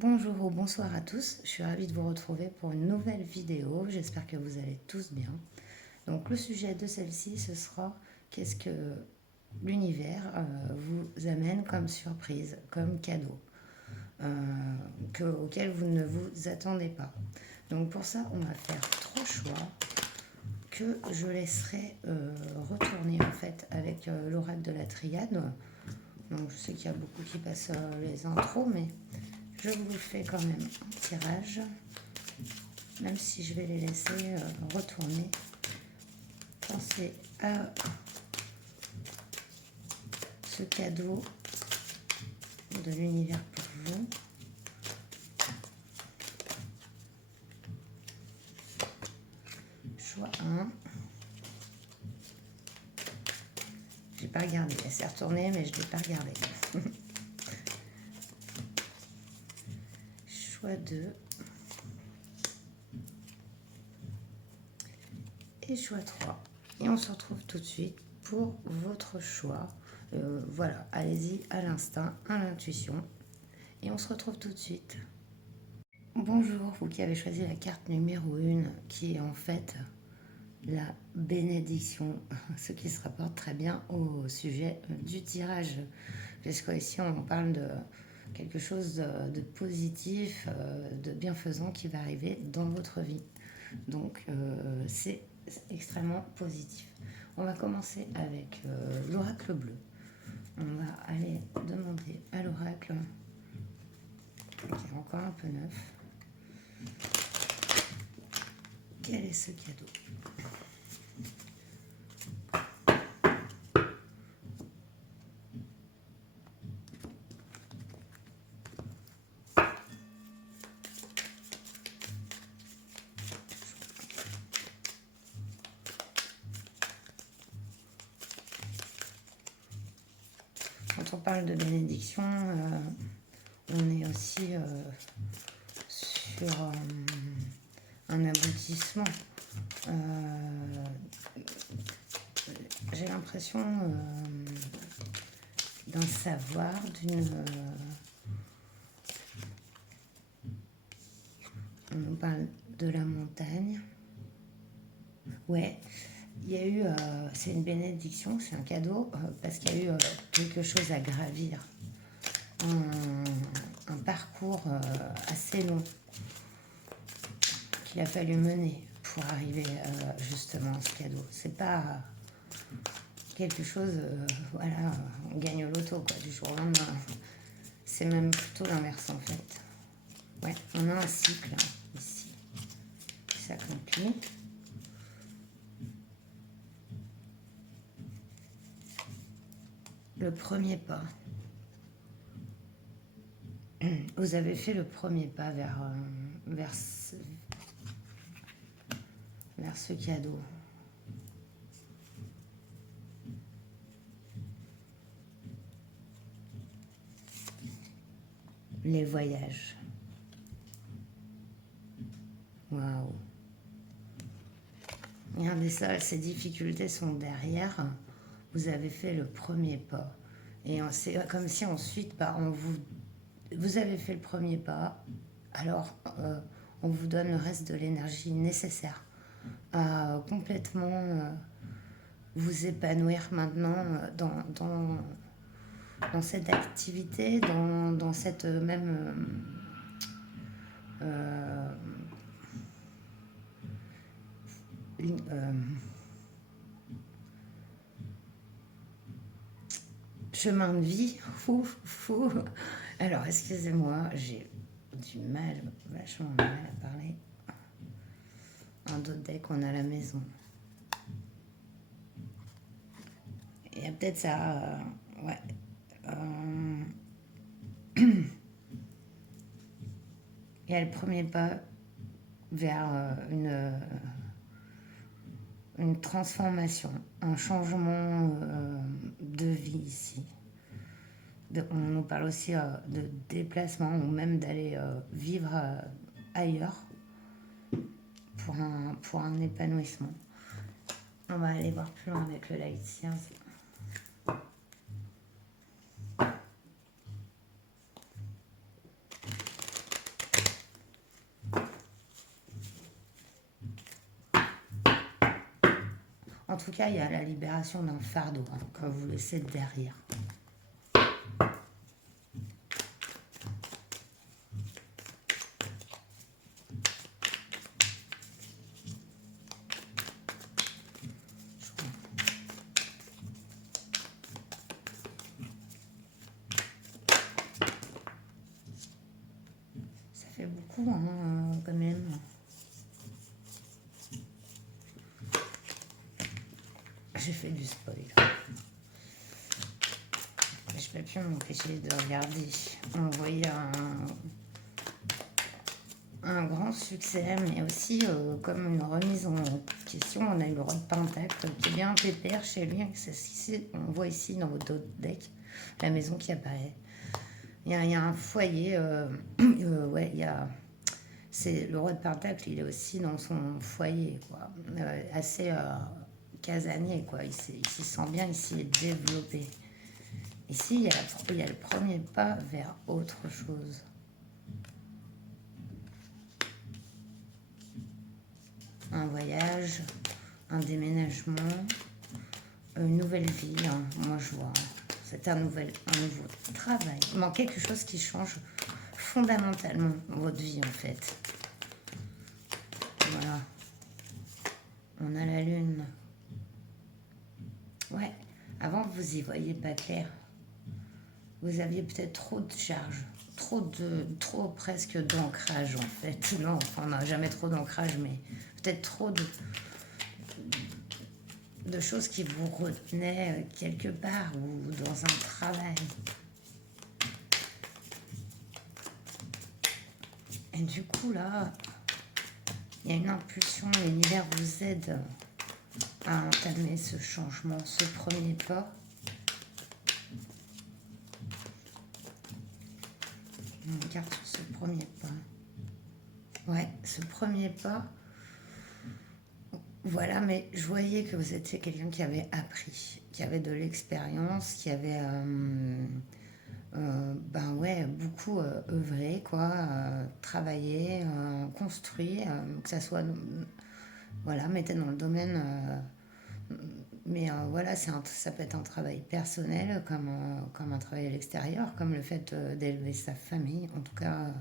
Bonjour ou bonsoir à tous, je suis ravie de vous retrouver pour une nouvelle vidéo, j'espère que vous allez tous bien. Donc le sujet de celle-ci, ce sera qu'est-ce que l'univers vous amène comme surprise, comme cadeau, auquel vous ne vous attendez pas. Donc pour ça, on va faire 3 choix que je laisserai retourner en fait avec l'oracle de la triade. Donc je sais qu'il y a beaucoup qui passent les intros, mais je vous fais quand même un tirage, même si je vais les laisser retourner. Pensez à ce cadeau de l'univers pour vous. Choix 1. J'ai pas regardé, elle s'est retournée, mais je l'ai pas regardé. Choix 2. Et choix 3. Et on se retrouve tout de suite pour votre choix. Voilà, allez-y à l'instinct, à l'intuition. Et on se retrouve tout de suite. Bonjour, vous qui avez choisi la carte numéro 1, qui est en fait la bénédiction, ce qui se rapporte très bien au sujet du tirage. Puisqu'ici, on parle de quelque chose de positif, de bienfaisant qui va arriver dans votre vie. Donc, c'est extrêmement positif. On va commencer avec l'oracle bleu. On va aller demander à l'oracle, qui est encore un peu neuf, quel est ce cadeau? Quand on parle de bénédiction, on est aussi sur un aboutissement. J'ai l'impression d'un savoir, on nous parle de la montagne. Ouais, il y a eu, c'est une bénédiction, c'est un cadeau, parce qu'il y a eu quelque chose à gravir. Un parcours assez long qu'il a fallu mener pour arriver justement à ce cadeau. C'est pas quelque chose, voilà, on gagne au loto quoi, du jour au lendemain. C'est même plutôt l'inverse en fait. Ouais, on a un cycle ici qui s'accomplit. Le premier pas. Vous avez fait le premier pas vers ce cadeau. Les voyages. Waouh. Regardez ça, ces difficultés sont derrière. Vous avez fait le premier pas. Et c'est comme si ensuite, vous avez fait le premier pas. Alors, on vous donne le reste de l'énergie nécessaire à complètement vous épanouir maintenant dans cette activité, dans cette même chemin de vie. Alors, excusez-moi, j'ai vachement mal à parler. Un d'autres deck qu'on a à la maison. Il y a peut-être ça, ouais. Il y a le premier pas vers une transformation, un changement de vie ici. On nous parle aussi de déplacement ou même d'aller vivre ailleurs pour un épanouissement. On va aller voir plus loin avec le Light Science. tout cas, il y a la libération d'un fardeau que vous laissez derrière. Ça fait beaucoup, quand même. J'ai fait du spoil. Je peux plus m'empêcher de regarder. On voyait un grand succès, mais aussi comme une remise en question. On a eu le roi de Pentacle qui est bien pépère chez lui. On voit ici dans votre deck la maison qui apparaît. Il y a un foyer. Ouais, c'est le roi de Pentacle. Il est aussi dans son foyer, quoi. Assez casanier, quoi. Il s'y sent bien, il s'y est développé. Ici, il y a le premier pas vers autre chose. Un voyage, un déménagement, une nouvelle vie, moi je vois. C'est un nouveau travail. Il manque quelque chose qui change fondamentalement votre vie en fait. Voilà. On a la lune. Ouais, avant vous y voyez pas clair. Vous aviez peut-être trop de charge, trop presque d'ancrage en fait. Non, enfin, on n'a jamais trop d'ancrage, mais peut-être trop de choses qui vous retenaient quelque part ou dans un travail. Et du coup là, il y a une impulsion, l'univers vous aide à entamer ce changement, ce premier pas. On regarde sur ce premier pas. Ouais, ce premier pas. Voilà, mais je voyais que vous étiez quelqu'un qui avait appris, qui avait de l'expérience, qui avait ben ouais, beaucoup œuvré, quoi, travaillé, construit, que ça soit, voilà, mettez dans le domaine, mais voilà, ça peut être un travail personnel, comme un travail à l'extérieur, comme le fait d'élever sa famille, en tout cas,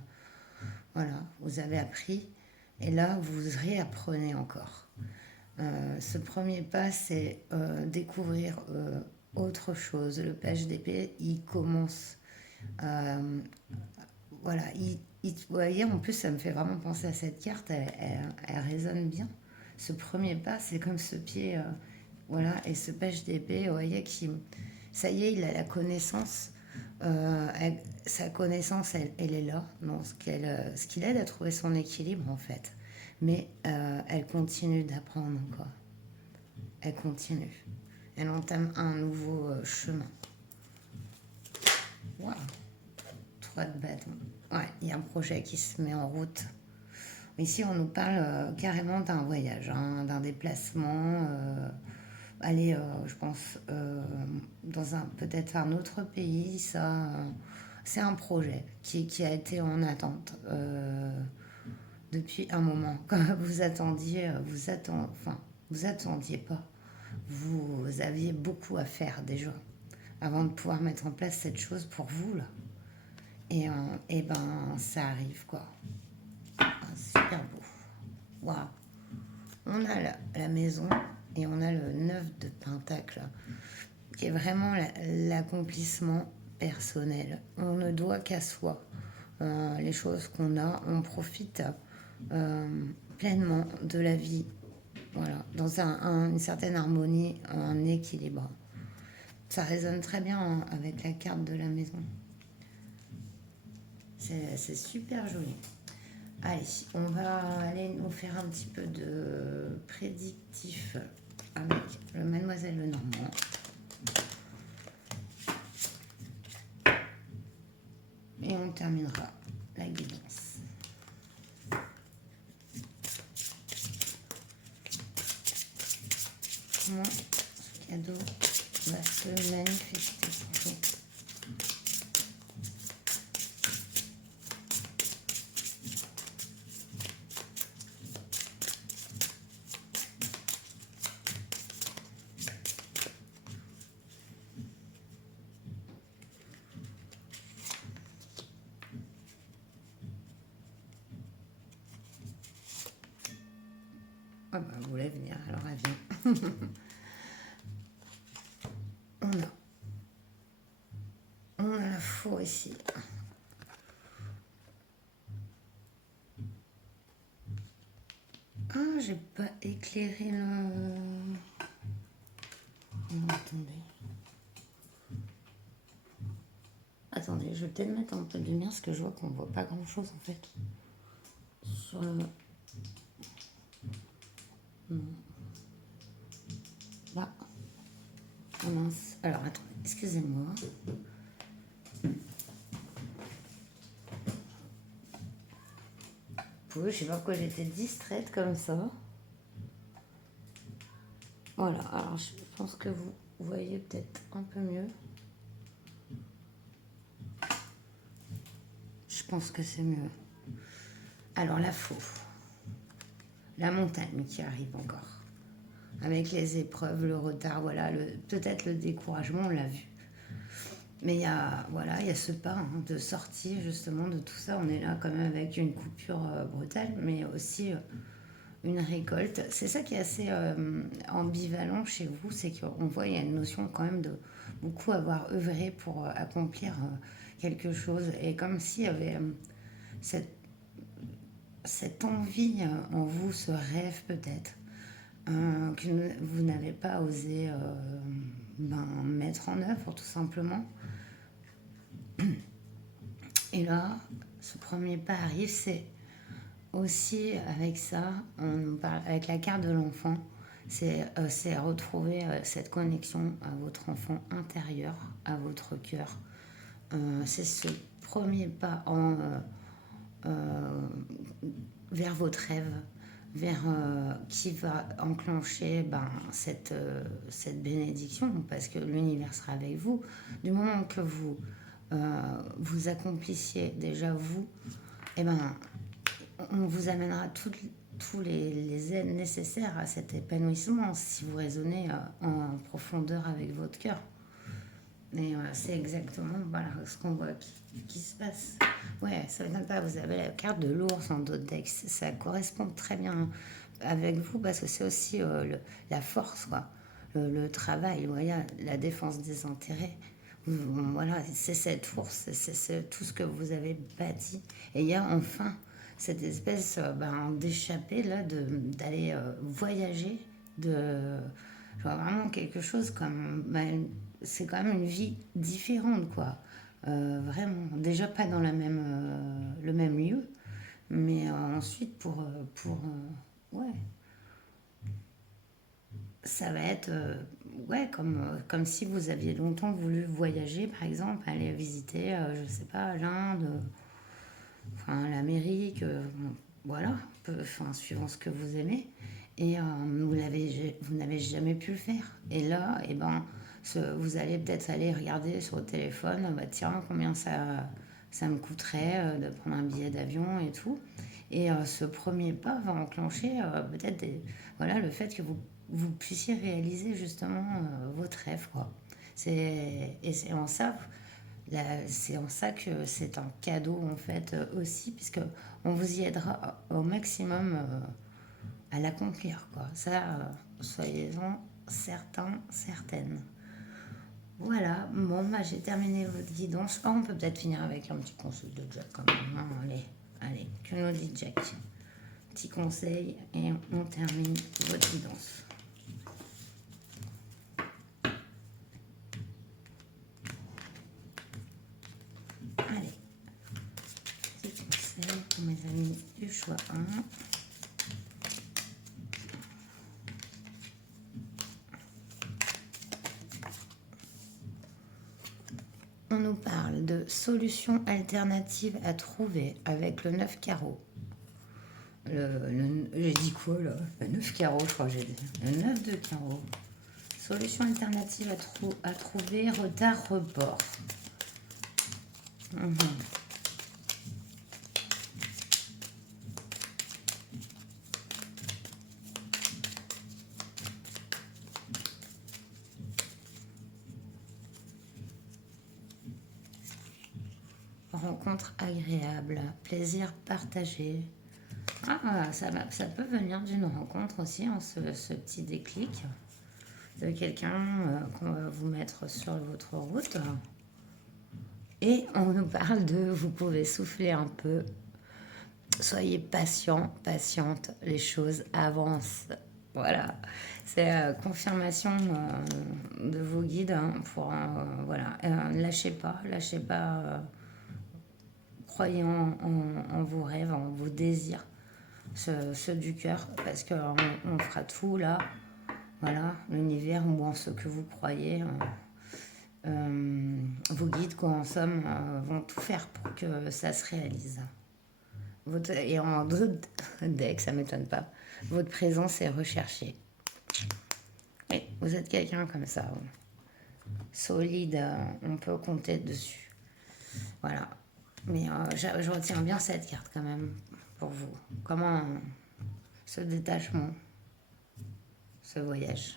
voilà, vous avez appris, et là, vous réapprenez encore. Ce premier pas, c'est découvrir autre chose. Le page d'épée, il commence. Voilà, vous voyez, en plus, ça me fait vraiment penser à cette carte. Elle résonne bien. Ce premier pas, c'est comme ce pied. Voilà, et ce page d'épée, vous voyez, ça y est, il a la connaissance. Sa connaissance, elle est là, dans ce qui l'aide à trouver son équilibre, en fait. Mais elle continue d'apprendre, quoi. Elle continue. Elle entame un nouveau chemin. Waouh. 3 de bâton. Ouais, il y a un projet qui se met en route. Ici, on nous parle carrément d'un voyage, d'un déplacement. Aller, je pense, dans peut-être un autre pays. Ça, c'est un projet qui a été en attente depuis un moment. Comme vous attendiez, vous attendiez pas. Vous aviez beaucoup à faire déjà avant de pouvoir mettre en place cette chose pour vous là. Et ben ça arrive quoi. Super beau. Waouh. On a la maison et on a le 9 de Pentacle qui est vraiment l'accomplissement personnel. On ne doit qu'à soi. Les choses qu'on a, on profite pleinement de la vie. Voilà, dans une certaine harmonie, un équilibre. Ça résonne très bien avec la carte de la maison. C'est super joli. Allez, on va aller nous faire un petit peu de prédictif avec le Mademoiselle Lenormand. Et on terminera la guidance. Comment ce cadeau va se manifester pour vous? Ah bah, vous voulez venir, alors elle vient. On a la faux ici. Ah, j'ai pas éclairé le... Oh, attendez. Attendez, je vais peut-être mettre un peu de lumière parce que je vois qu'on voit pas grand chose en fait. Sur le... Non. Là. Oh mince. Alors attendez, excusez-moi. Je sais pas pourquoi j'étais distraite comme ça. Voilà, alors je pense que vous voyez peut-être un peu mieux. Je pense que c'est mieux. Alors la faux. La montagne qui arrive encore. Avec les épreuves, le retard, voilà, peut-être le découragement, on l'a vu. Mais il y a, voilà, il y a ce pas de sortie justement de tout ça. On est là quand même avec une coupure brutale, mais aussi une récolte. C'est ça qui est assez ambivalent chez vous, c'est qu'on voit il y a une notion quand même de beaucoup avoir œuvré pour accomplir quelque chose. Et comme s'il y avait cette envie en vous, ce rêve peut-être, que vous n'avez pas osé mettre en œuvre tout simplement. Et là, ce premier pas arrive, c'est aussi avec ça, on nous parle avec la carte de l'enfant, c'est retrouver cette connexion à votre enfant intérieur, à votre cœur. C'est ce premier pas vers votre rêve, vers qui va enclencher cette bénédiction, parce que l'univers sera avec vous. Du moment que vous accomplissiez déjà vous, et on vous amènera tous les aides nécessaires à cet épanouissement si vous raisonnez en profondeur avec votre cœur. Et c'est exactement ce qu'on voit qui se passe. Ouais, ça ne m'étonne pas, vous avez la carte de l'ours en Dodex. Ça correspond très bien avec vous parce que c'est aussi la force, quoi. Le travail, voilà, la défense des intérêts. Voilà, c'est cette ours, c'est tout ce que vous avez bâti. Et il y a enfin cette espèce d'échappée là, d'aller voyager, genre vraiment quelque chose comme... c'est quand même une vie différente, quoi. Vraiment. Déjà pas dans le même lieu, mais ensuite ouais. Ça va être ouais, comme si vous aviez longtemps voulu voyager, par exemple, aller visiter, je sais pas, l'Inde, enfin l'Amérique, voilà, enfin, suivant ce que vous aimez. Et vous n'avez jamais pu le faire. Et là, vous allez peut-être aller regarder sur le téléphone, tiens, combien ça me coûterait de prendre un billet d'avion et tout. Et ce premier pas va enclencher peut-être voilà, le fait que vous puissiez réaliser justement votre rêve, quoi. Et c'est en ça que c'est un cadeau en fait aussi, puisque on vous y aidera au maximum à l'accomplir, quoi. Ça, soyez-en certains, certaines. Voilà, bon, j'ai terminé votre guidance. Oh, on peut peut-être finir avec un petit conseil de Jack quand même. Non, allez, que nous dit Jack. Petit conseil et on termine votre guidance. Allez, petit conseil pour mes amis du choix 1. On nous parle de solutions alternatives à trouver avec le 9 carreau. J'ai dit quoi là? Le 9 carreau, je crois que j'ai dit. Le 9 de carreau. Solution alternative à trouver, retard, report. Rencontre agréable, plaisir partagé, Ça peut venir d'une rencontre aussi, hein, ce petit déclic de quelqu'un qu'on va vous mettre sur votre route. Et on nous parle de vous pouvez souffler un peu. Soyez patient, patiente, les choses avancent. Voilà, c'est la confirmation de vos guides hein, pour voilà, lâchez pas, croyez en vos rêves, en vos désirs, ceux du cœur, parce qu'on on fera tout là, voilà, l'univers ou en ce que vous croyez. Vos guides, quoi, en somme, vont tout faire pour que ça se réalise. Et en d'autres decks, ça ne m'étonne pas, votre présence est recherchée. Oui, vous êtes quelqu'un comme ça, solide, on peut compter dessus. Voilà. Mais je retiens bien cette carte quand même pour vous. Comment ce détachement, ce voyage.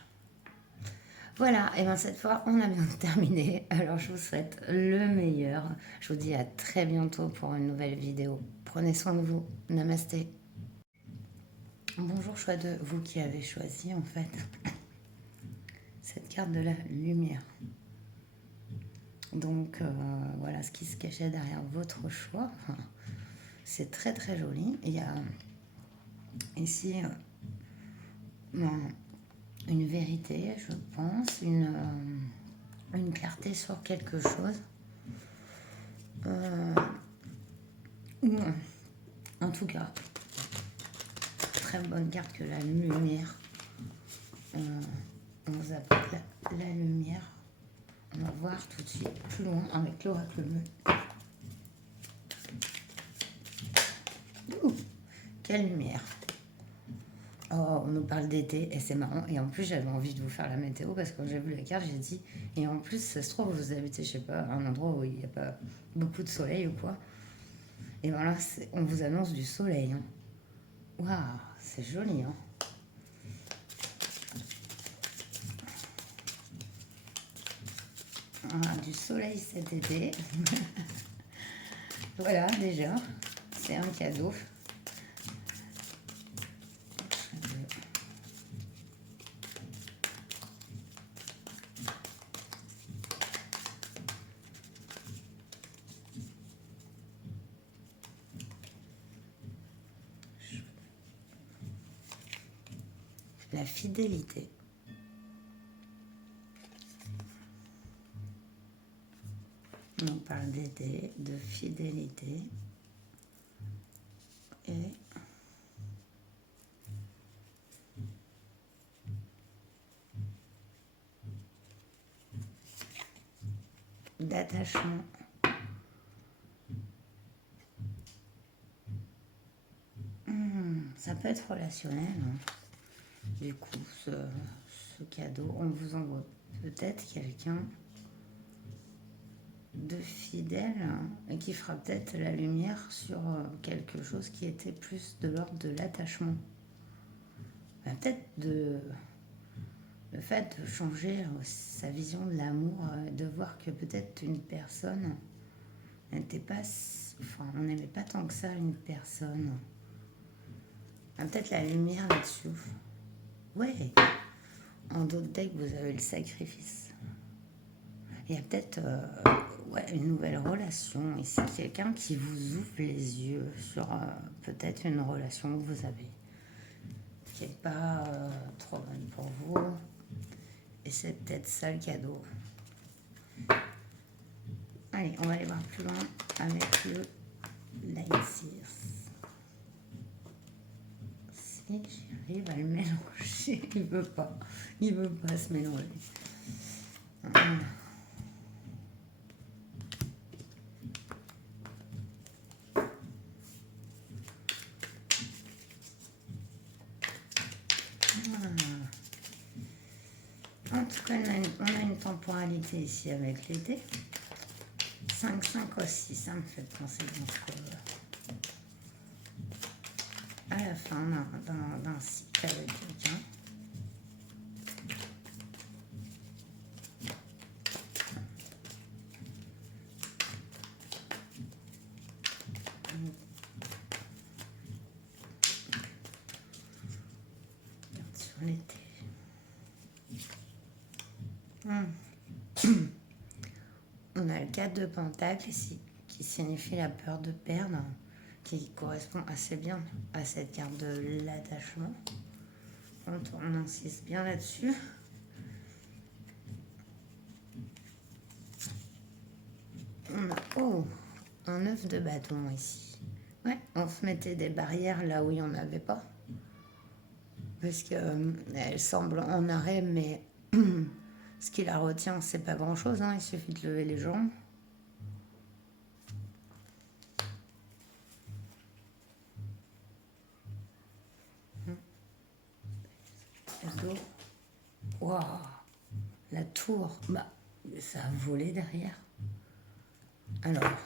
Voilà, et bien cette fois, on a bien terminé. Alors je vous souhaite le meilleur. Je vous dis à très bientôt pour une nouvelle vidéo. Prenez soin de vous. Namasté. Bonjour, choix de vous qui avez choisi en fait cette carte de la lumière. Donc voilà ce qui se cachait derrière votre choix. C'est très très joli. Il y a ici une vérité, je pense, une clarté sur quelque chose. Ou en tout cas, très bonne carte que la lumière. On vous appelle la lumière. On va voir tout de suite plus loin avec l'oracle bleu. Quelle lumière! Oh, on nous parle d'été et c'est marrant. Et en plus, j'avais envie de vous faire la météo parce que quand j'ai vu la carte, j'ai dit. Et en plus, ça se trouve, vous habitez, je sais pas, un endroit où il n'y a pas beaucoup de soleil ou quoi. Et voilà, on vous annonce du soleil. Hein. Waouh, c'est joli. Hein. Voilà, du soleil cet été. Voilà, déjà, c'est un cadeau. La fidélité. On parle d'été, de fidélité et d'attachement. Ça peut être relationnel. Hein. Du coup, ce cadeau, on vous envoie peut-être quelqu'un de fidèle hein, et qui fera peut-être la lumière sur quelque chose qui était plus de l'ordre de l'attachement. Peut-être le fait de changer sa vision de l'amour, de voir que peut-être une personne n'était pas... Enfin, on n'aimait pas tant que ça une personne. Peut-être la lumière là-dessus. Ouais. En d'autres decks, vous avez le sacrifice. Il y a peut-être une nouvelle relation ici. Quelqu'un qui vous ouvre les yeux sur peut-être une relation que vous avez. Qui n'est pas trop bonne pour vous. Et c'est peut-être ça le cadeau. Allez, on va aller voir plus loin avec le Light Sears. Si j'arrive à le mélanger, il veut pas se mélanger. En tout cas, on a une temporalité ici avec l'été. 5-5 aussi, ça me fait penser à la fin d'un cycle avec quelqu'un. l'été. On a le 4 de Pentacle ici, qui signifie la peur de perdre, qui correspond assez bien à cette carte de l'attachement. On insiste bien là-dessus. On a un 9 de bâton ici. Ouais, on se mettait des barrières là où il n'y en avait pas. Parce qu'elle semble en arrêt, mais ce qui la retient, c'est pas grand-chose. Hein, il suffit de lever les jambes. Waouh, la tour, bah, ça a volé derrière. Alors,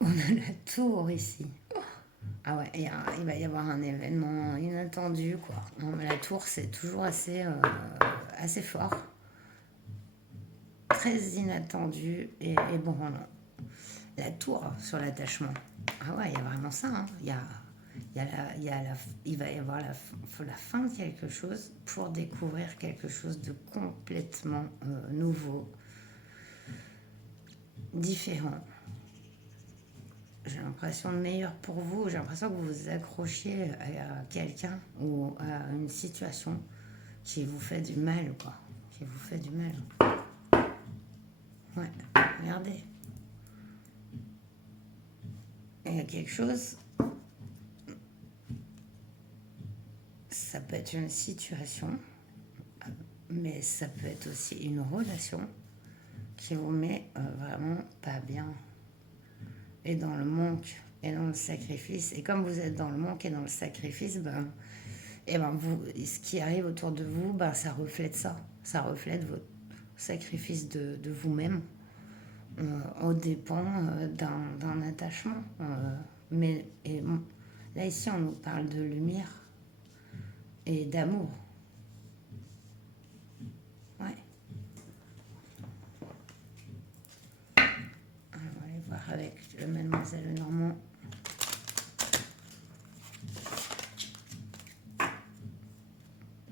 on a la tour ici. Ah ouais, il va y avoir un événement inattendu, quoi. La tour, c'est toujours assez fort. Très inattendu. Et bon, non. La tour sur l'attachement. Ah ouais, il y a vraiment ça. Hein. Il va y avoir la fin de quelque chose pour découvrir quelque chose de complètement nouveau, différent. J'ai l'impression de meilleur pour vous. J'ai l'impression que vous vous accrochiez à quelqu'un ou à une situation qui vous fait du mal, quoi. Qui vous fait du mal. Ouais, regardez. Il y a quelque chose. Ça peut être une situation, mais ça peut être aussi une relation qui vous met vraiment pas bien. Et dans le manque et dans le sacrifice. Et comme vous êtes dans le manque et dans le sacrifice, ce qui arrive autour de vous, ça reflète ça. Ça reflète votre sacrifice de vous-même aux dépens d'un attachement. Là, ici, on nous parle de lumière et d'amour. Ouais. Alors, on va aller voir avec le Mademoiselle Normand.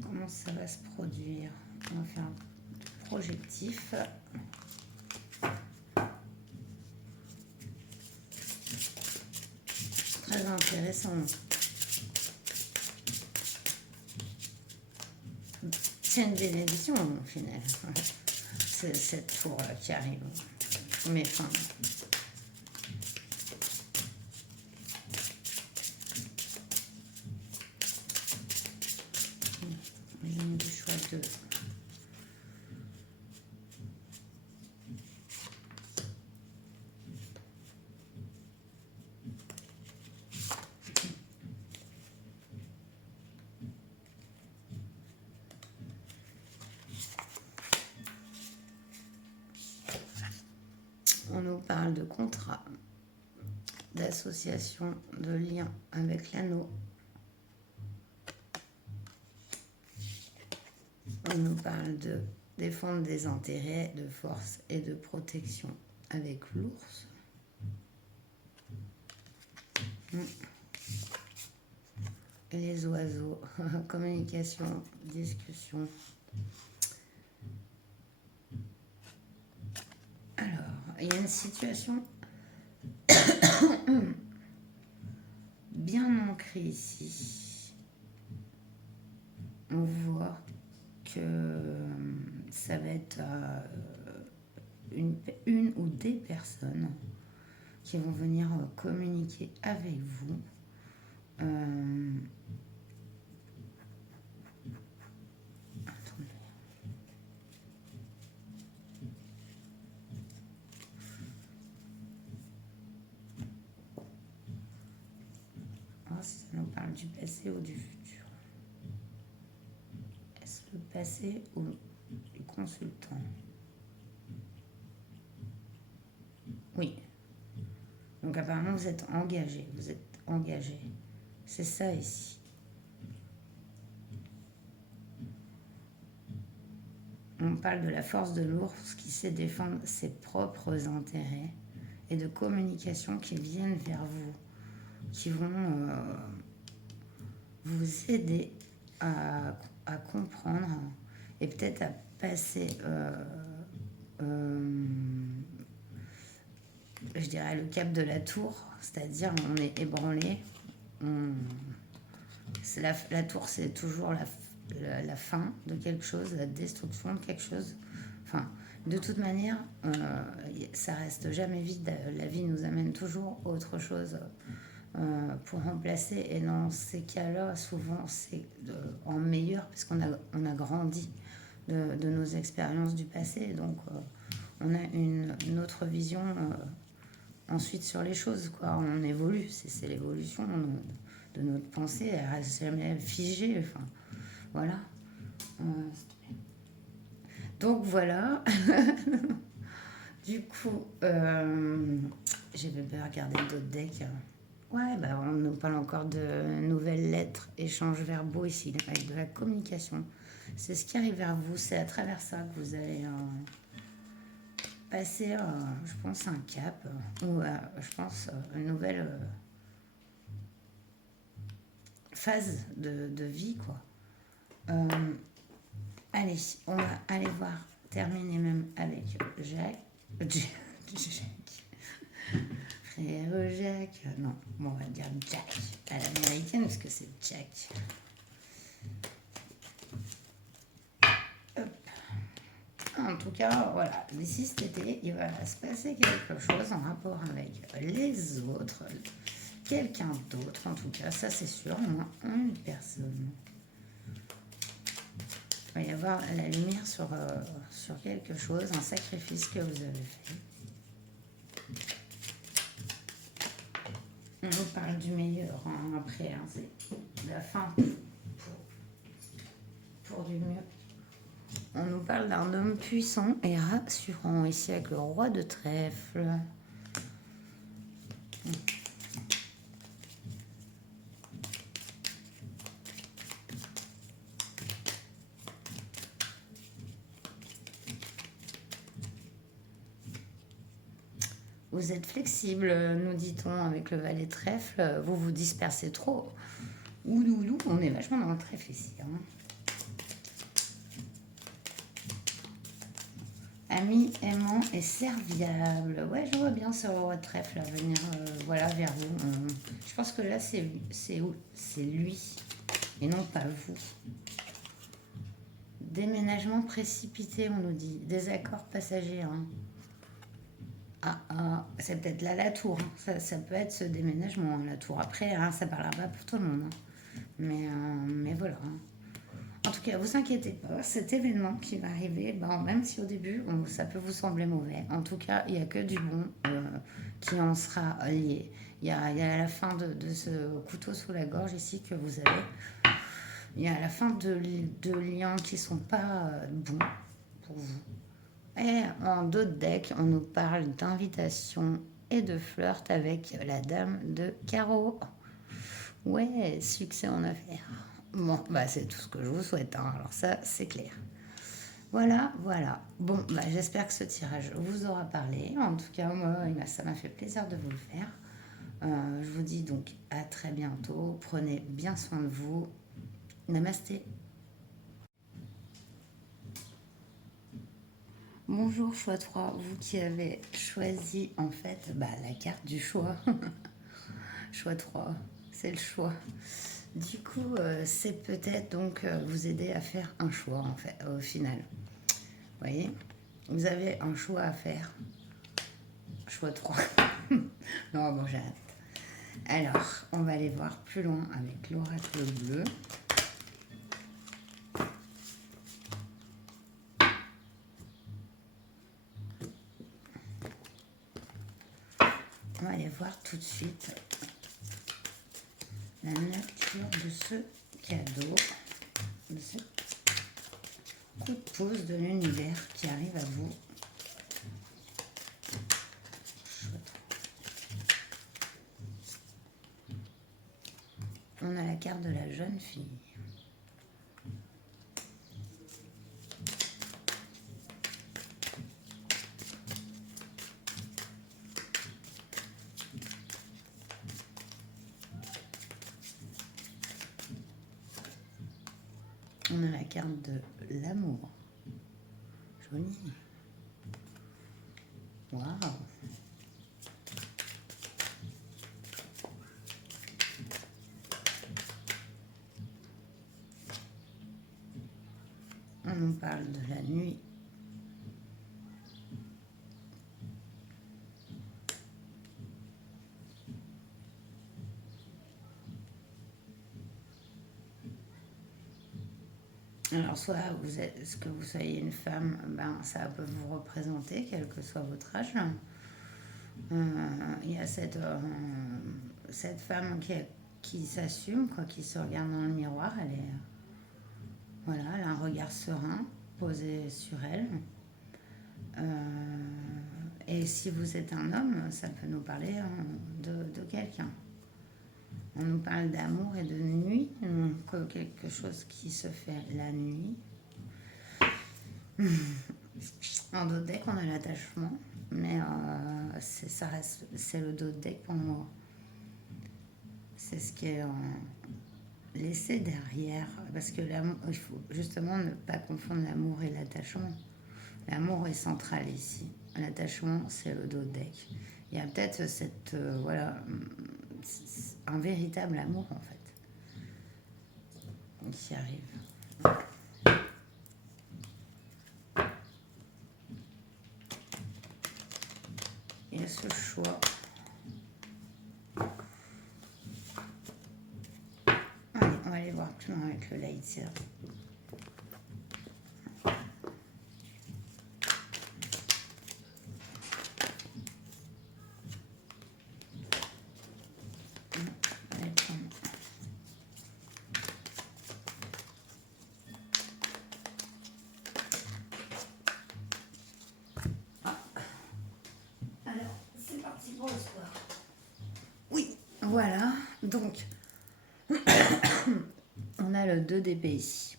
Comment ça va se produire? On va faire un projectif. Très intéressant. C'est une bénédiction au final. C'est cette tour qui arrive. Mais enfin. Ligne du choix de. On nous parle de contrat, d'association, de lien avec l'anneau. On nous parle de défendre des intérêts, de force et de protection avec l'ours. Et les oiseaux, communication, discussion. Alors, il y a une situation bien ancrée ici. On voit que ça va être une ou des personnes qui vont venir communiquer avec vous. Attendez. Alors, si ça nous parle du passé ou du futur. Est-ce le passé ou du consultant? Oui. Donc apparemment vous êtes engagé. Vous êtes engagé. C'est ça ici. On parle de la force de l'ours qui sait défendre ses propres intérêts et de communication qui viennent vers vous, qui vont vous aider à comprendre et peut-être à passer, je dirais, le cap de la tour, c'est-à-dire on est ébranlé. La tour, c'est toujours la fin de quelque chose, la destruction de quelque chose. Enfin, de toute manière, ça reste jamais vide. La vie nous amène toujours autre chose pour remplacer. Et dans ces cas-là, souvent, c'est en meilleur, parce on a grandi de nos expériences du passé. Donc, on a une autre vision ensuite sur les choses, quoi. On évolue, c'est l'évolution de notre pensée, elle reste jamais figée. Enfin, voilà. Euh, donc voilà. Du coup, j'ai regardé d'autres decks. Ouais, bah, on nous parle encore de nouvelles lettres, échanges verbaux ici, avec de la communication. C'est ce qui arrive vers vous, c'est à travers ça que vous allez passer, je pense, un cap, ou je pense une nouvelle phase de vie, quoi. Allez, on va aller voir, terminer même avec Jacques. Frère Jacques. Non, bon, on va dire Jack à l'américaine parce que c'est Jack. Hop. En tout cas, voilà, d'ici cet été, il va se passer quelque chose en rapport avec les autres. Quelqu'un d'autre, en tout cas, ça c'est sûr, au moins une personne. Il va y avoir la lumière sur quelque chose, un sacrifice que vous avez fait. On nous parle du meilleur après, c'est la fin pour du mieux. On nous parle d'un homme puissant et rassurant ici avec le roi de trèfle. Vous êtes flexible, nous dit-on, avec le valet trèfle. Vous vous dispersez trop. Ouloulou, on est vachement dans le trèfle ici. Ami, aimant et serviable. Ouais, je vois bien ce roi de trèfle venir voilà, vers vous. Je pense que là, c'est lui et non pas vous. Déménagement précipité, on nous dit. Désaccord passager. C'est peut-être là la tour. Ça peut être ce déménagement, la tour. Après, ça ne parlera pas pour tout le monde. Mais voilà. En tout cas, vous inquiétez pas, cet événement qui va arriver, même si au début, ça peut vous sembler mauvais, en tout cas, il n'y a que du bon qui en sera lié. Il y a la fin de ce couteau sous la gorge ici que vous avez. Il y a la fin de liens qui ne sont pas bons pour vous. Et en d'autres decks, on nous parle d'invitation et de flirt avec la dame de carreau. Ouais, succès en affaires. Bon, c'est tout ce que je vous souhaite. Alors ça, c'est clair. Voilà. Bon, j'espère que ce tirage vous aura parlé. En tout cas, moi, ça m'a fait plaisir de vous le faire. Je vous dis donc à très bientôt. Prenez bien soin de vous. Namasté. Bonjour choix 3, vous qui avez choisi en fait la carte du choix. Choix 3, c'est le choix. Du coup, c'est peut-être donc vous aider à faire un choix en fait, au final. Vous voyez, vous avez un choix à faire. Choix 3. Non, bon, j'arrête. Alors, on va aller voir plus loin avec l'oracle bleu. On va aller voir tout de suite la nature de ce cadeau, de ce coup de pouce de l'univers qui arrive à vous. On a la carte de la jeune fille. On a la carte de l'amour. Joli. Waouh. On nous parle de la nuit. Alors, soit vous êtes, ce que vous soyez une femme, ben, ça peut vous représenter, quel que soit votre âge. Il y a cette femme qui s'assume, quoi, qui se regarde dans le miroir. Voilà, elle a un regard serein posé sur elle. Et si vous êtes un homme, ça peut nous parler de quelqu'un. On nous parle d'amour et de nuit, donc quelque chose qui se fait la nuit. En dos de deck, on a l'attachement, mais c'est le dos de deck pour moi. C'est ce qui est laissé derrière, parce que l'amour, il faut justement ne pas confondre l'amour et l'attachement. L'amour est central ici. L'attachement, c'est le dos de deck. Il y a peut-être un véritable amour en fait qui arrive. Il y a ce choix. Allez, on va aller voir plus loin avec le light. Oui, voilà. Donc, on a le 2 d'épée ici.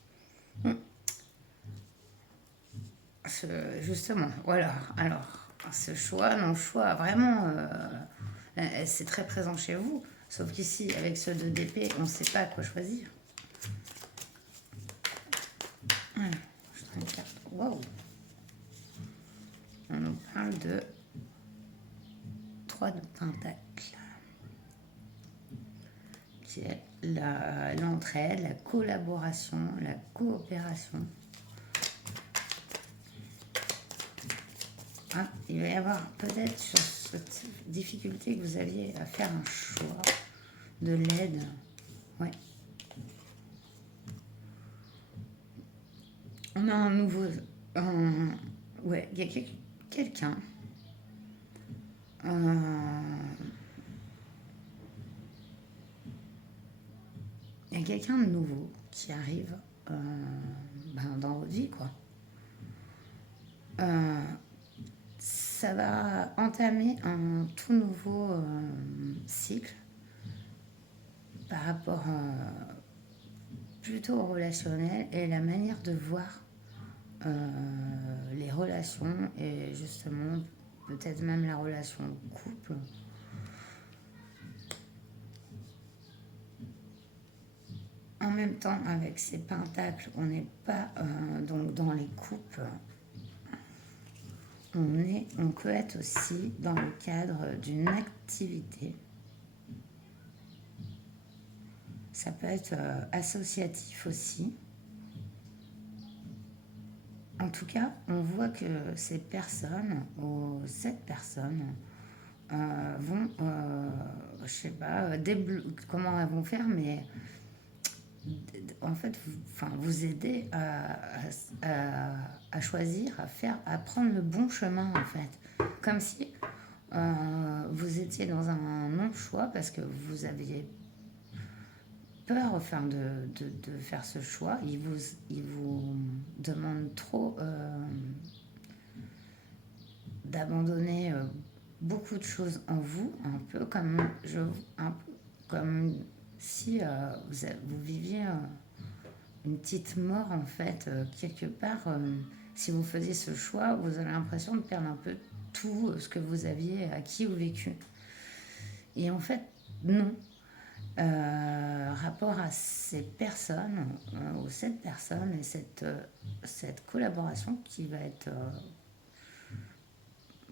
Justement, voilà. Alors, ce choix, non-choix, vraiment, c'est très présent chez vous. Sauf qu'ici, avec ce 2 d'épée, on ne sait pas quoi choisir. Voilà, je prends une carte. Waouh! On nous parle de 3 de pentacles. Qui est l'entraide, la collaboration, la coopération. Ah, il va y avoir peut-être sur cette difficulté que vous aviez à faire un choix de l'aide. Ouais. On a un nouveau... ouais, il y a quelqu'un. Il y a quelqu'un de nouveau qui arrive dans votre vie, quoi. Ça va entamer un tout nouveau cycle par rapport plutôt au relationnel et la manière de voir les relations et justement peut-être même la relation couple. En même temps, avec ces pentacles, on n'est pas donc dans les couples. On peut être aussi dans le cadre d'une activité. Ça peut être associatif aussi. En tout cas, on voit que ces personnes, ou cette personne, vont, je sais pas, comment elles vont faire, mais en fait, vous aider à choisir, à prendre le bon chemin, en fait. Comme si vous étiez dans un non-choix parce que vous aviez peur de faire ce choix. Il vous demande trop d'abandonner beaucoup de choses en vous, un peu comme si vous viviez une petite mort en fait, quelque part. Si vous faisiez ce choix, vous avez l'impression de perdre un peu tout ce que vous aviez acquis ou vécu. Et en fait, non. rapport à ces personnes, ou cette personne et cette collaboration qui va être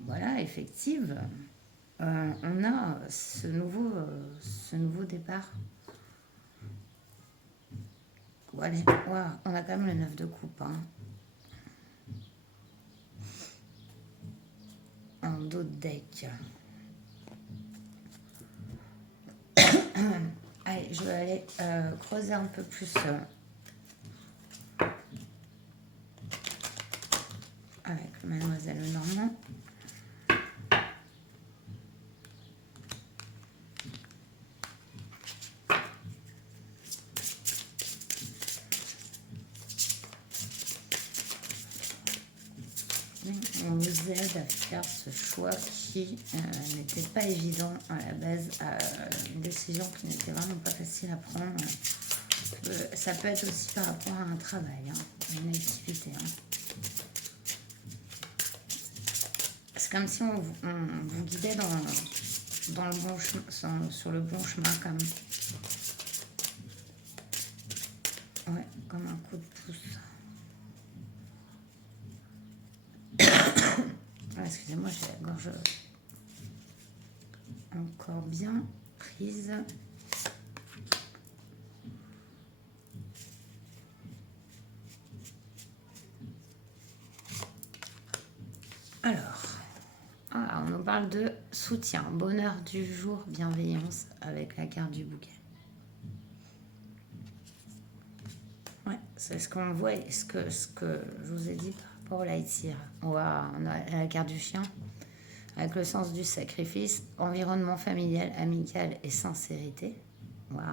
voilà, effective. On a ce nouveau départ. Allez, ouais, on a quand même le 9 de coupe. Hein. Un d'autres deck. Allez, je vais aller creuser un peu plus avec Mademoiselle Lenormand. On vous aide à faire ce choix qui n'était pas évident à la base, une décision qui n'était vraiment pas facile à prendre. Ça peut être aussi par rapport à un travail, hein, une activité. Hein. C'est comme si on vous guidait dans le bon chemin, sur le bon chemin, comme ouais, comme un coup de pouce. Excusez-moi, j'ai la gorge encore bien prise. Alors, on nous parle de soutien, bonheur du jour, bienveillance avec la carte du bouquet. Ouais, c'est ce qu'on voit et ce que je vous ai dit par rapport au Lightyear. On a la carte du chien avec le sens du sacrifice, environnement familial, amical et sincérité. Waouh!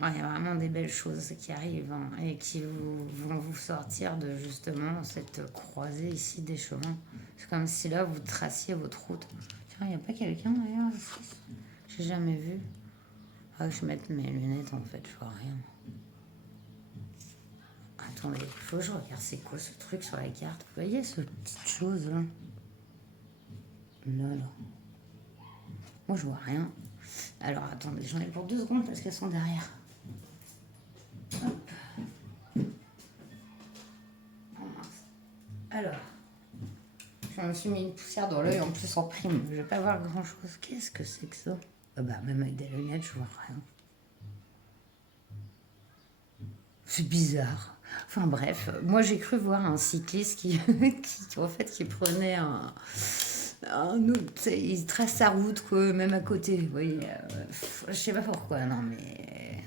Il y a vraiment des belles choses qui arrivent hein, et qui vont vous sortir de justement cette croisée ici des chemins. C'est comme si là vous traciez votre route. Tiens, il n'y a pas quelqu'un d'ailleurs ici? J'ai jamais vu. Ah, je mette mes lunettes en fait, je vois rien. Attendez, il faut que je regarde c'est quoi ce truc sur la carte. Vous voyez cette petite chose là? Là. Moi je vois rien. Alors attendez, j'en ai pour 2 secondes parce qu'elles sont derrière. Hop. Oh mince. Alors, je me suis mis une poussière dans l'œil en plus en prime. Je vais pas voir grand chose. Qu'est-ce que c'est que ça? Ah bah même avec des lunettes, je vois rien. C'est bizarre. Enfin bref, moi j'ai cru voir un cycliste qui qui prenait un autre, il trace sa route quoi, même à côté. Vous voyez, je sais pas pourquoi, non mais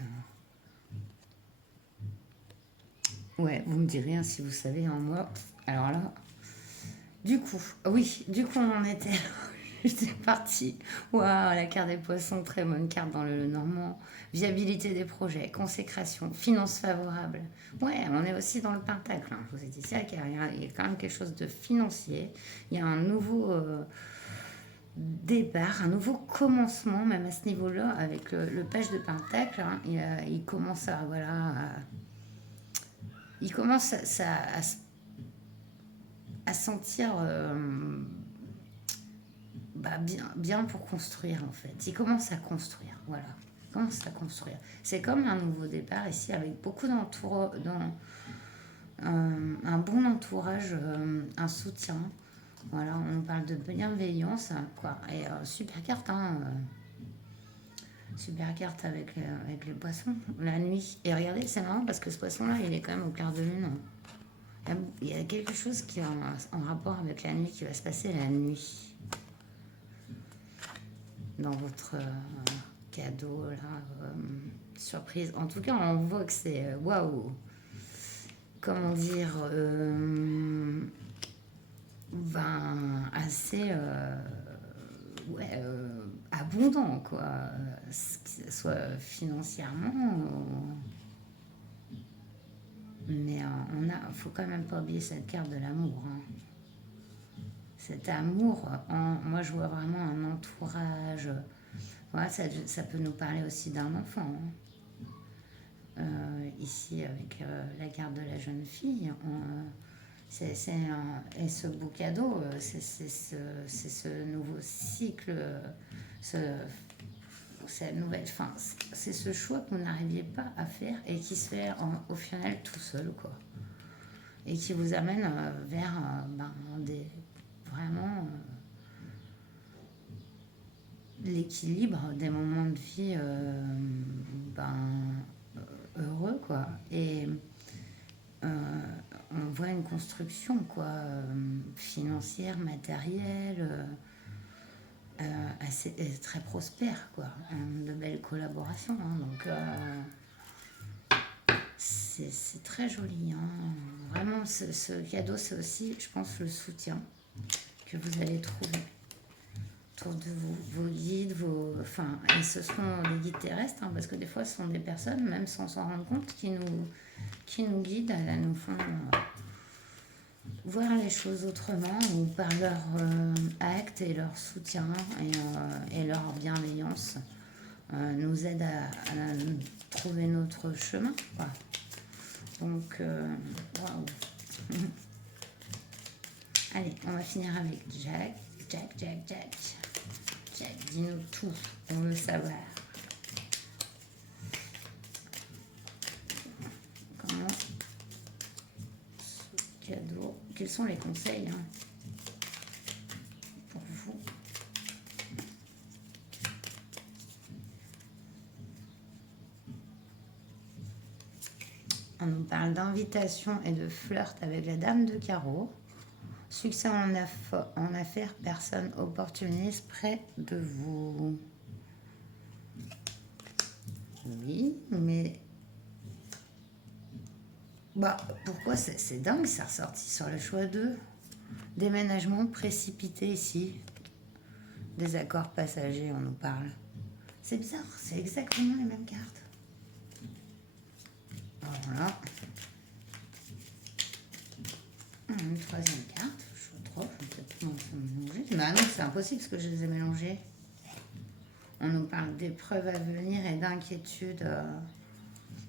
ouais, vous me direz hein, si vous savez en moi. Alors là, du coup, on en était. J'étais partie. Waouh, la carte des poissons, très bonne carte dans le Normand. Viabilité des projets, consécration, finances favorables. Ouais, on est aussi dans le pentacle. Hein. Je vous ai dit ça, qu'il y a quand même quelque chose de financier. Il y a un nouveau départ, un nouveau commencement, même à ce niveau-là, avec le page de pentacle. Hein. Il commence à, voilà, il commence à sentir bien pour construire en fait. Il commence à construire, voilà. Il commence à construire. C'est comme un nouveau départ ici avec beaucoup un bon entourage, un soutien. Voilà, on nous parle de bienveillance, quoi. Et super carte, hein. Super carte avec les poissons, la nuit. Et regardez, c'est marrant parce que ce poisson-là, il est quand même au clair de lune. Il y a quelque chose qui est en rapport avec la nuit, qui va se passer la nuit. Dans votre cadeau, là, surprise. En tout cas, on voit que c'est, waouh, comment dire, assez, ouais, abondant, quoi. Que ce soit financièrement, mais faut quand même pas oublier cette carte de l'amour, hein. Cet amour, moi je vois vraiment un entourage. Voilà, ça peut nous parler aussi d'un enfant. Hein. Ici, avec la carte de la jeune fille, et ce beau cadeau, c'est ce nouveau cycle cette nouvelle, enfin, c'est ce choix que vous n'arriviez pas à faire et qui se fait au final tout seul, quoi. Et qui vous amène vers vraiment l'équilibre des moments de vie heureux, quoi. Et on voit une construction, quoi, financière, matérielle, assez, très prospère, quoi. De belles collaborations, hein. Donc c'est très joli, hein. Vraiment, ce cadeau, c'est aussi, je pense, le soutien que vous allez trouver autour de vous, vos guides, enfin, et ce seront des guides terrestres, hein, parce que des fois, ce sont des personnes, même sans s'en rendre compte, qui nous guident, elles nous font voir les choses autrement, ou par leur acte et leur soutien et leur bienveillance, nous aident à trouver notre chemin, quoi. Donc, waouh. Allez, on va finir avec Jack. Jack, dis-nous tout, on veut savoir. Comment ce cadeau, quels sont les conseils, hein, pour vous? On nous parle d'invitation et de flirt avec la dame de carreau. Succès en affaires, personne opportuniste près de vous. Oui, mais pourquoi c'est dingue, c'est ressorti sur le choix 2. Déménagement précipité ici. Désaccord passager, on nous parle. C'est bizarre, c'est exactement les mêmes cartes. Voilà. Une troisième carte, je trouve, peut-être mélanger. Mais non, c'est impossible parce que je les ai mélangés. On nous parle d'épreuves à venir et d'inquiétudes.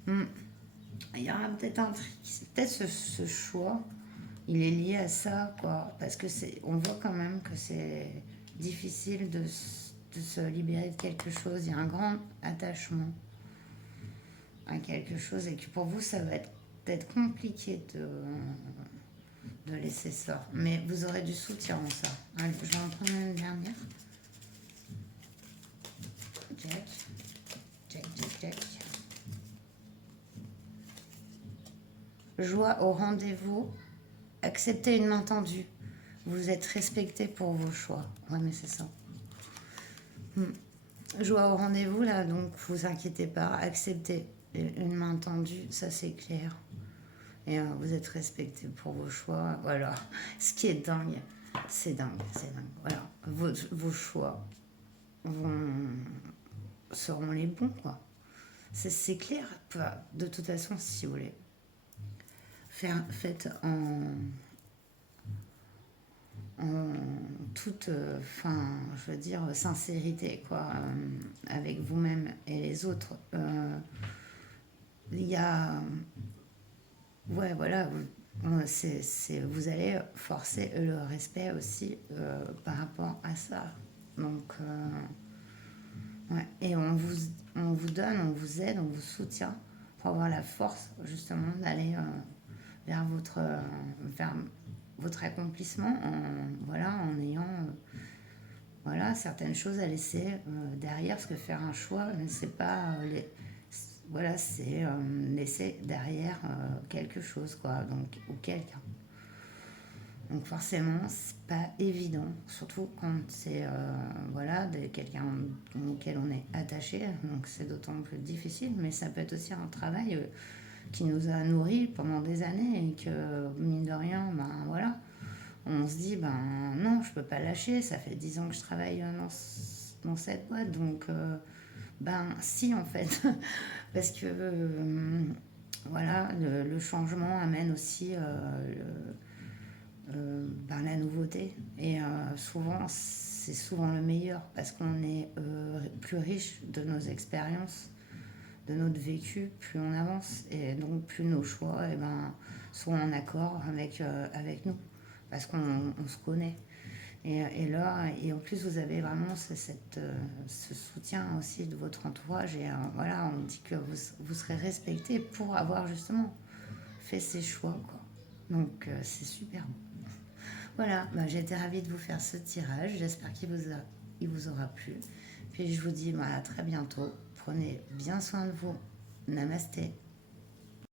Il y aura peut-être un truc, peut-être ce choix, il est lié à ça, quoi. Parce que on voit quand même que c'est difficile de se libérer de quelque chose. Il y a un grand attachement à quelque chose et que pour vous, ça va être compliqué de laisser ça. Mais vous aurez du soutien en ça. Allez, je vais en prendre une dernière. Jack. Joie au rendez-vous. Acceptez une main tendue. Vous êtes respecté pour vos choix. Ouais, mais c'est ça. Joie au rendez-vous, là, donc vous inquiétez pas. Acceptez une main tendue, ça c'est clair. Et vous êtes respecté pour vos choix. Voilà. Ce qui est dingue, c'est dingue. Voilà. Vos choix seront les bons, quoi. C'est clair. De toute façon, si vous voulez, faites en toute, je veux dire, sincérité, quoi, avec vous-même et les autres. Il y a, ouais, voilà, vous allez forcer le respect aussi par rapport à ça. Donc, ouais, et on vous donne, on vous aide, on vous soutient pour avoir la force justement d'aller vers votre accomplissement en ayant certaines choses à laisser derrière, parce que faire un choix, c'est pas c'est laisser derrière quelque chose, quoi, donc, ou quelqu'un. Donc forcément, c'est pas évident, surtout quand c'est quelqu'un auquel on est attaché, donc c'est d'autant plus difficile, mais ça peut être aussi un travail qui nous a nourris pendant des années et que, mine de rien, on se dit, non, je peux pas lâcher, ça fait 10 ans que je travaille dans cette boîte, donc, si, en fait, parce que, le changement amène aussi la nouveauté, et c'est souvent le meilleur, parce qu'on est plus riche de nos expériences, de notre vécu, plus on avance, et donc plus nos choix sont en accord avec nous, parce qu'on se connaît. Et là, et en plus, vous avez vraiment ce soutien aussi de votre entourage. Et voilà, on dit que vous serez respecté pour avoir justement fait ces choix, quoi. Donc, c'est super bon. Voilà, bah, j'ai été ravie de vous faire ce tirage. J'espère il vous aura plu. Puis, je vous dis bah, à très bientôt. Prenez bien soin de vous. Namasté.